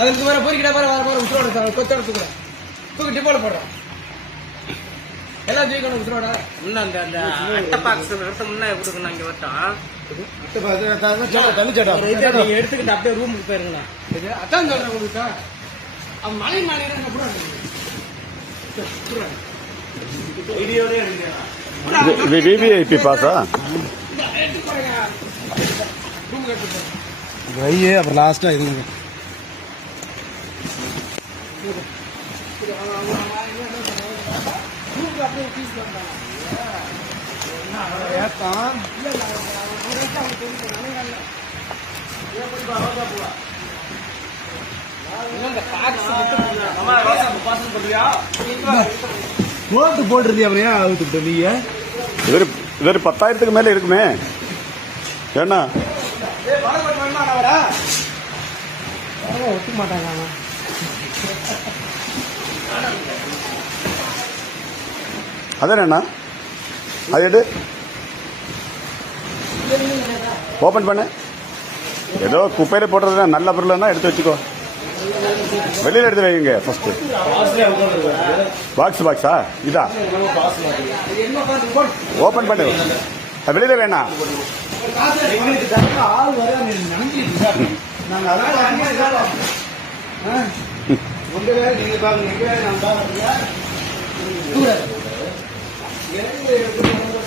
அதுக்கு வேற பொறிக்கிட்டா வர வர வர உசுரோட சார் கொத்தோட தூக்கி டிப்போல போடுறோம் எல்லாம் ஜெயிக்கணும் உசுரோட முன்ன அந்த அட்டை பாக்ஸ் எடுத்து முன்ன கொடுக்கணும் அங்கே வரட்டும் நீங்க எடுத்துக்கிட்டு அப்படியே ரூமுக்கு போயிருங்களா அதான் சொல்றேன் உங்களுக்கு அவன் மலை மாநிலம் கூட விவிஐபி பாஸா ஐயே அப்புறம் லாஸ்டா இருங்க போட்டு போட்டுருந்தியா அப்படியா அவுத்து நீங்க இவர் 10,000க்கு மேல இருக்குமே ஏன்னா ஒத்துக்க மாட்டாங்க அதானேண்ணா அது எடு ஓப்பன் பண்ண ஏதோ குப்பையில போடுறதுனா நல்ல பொருள் தான் எடுத்து வச்சுக்கோ வெளியில எடுத்து வைங்க ஃபர்ஸ்ட் பாக்ஸா இதா ஓப்பன் பண்ணு வெளியில வேணாம் நீங்க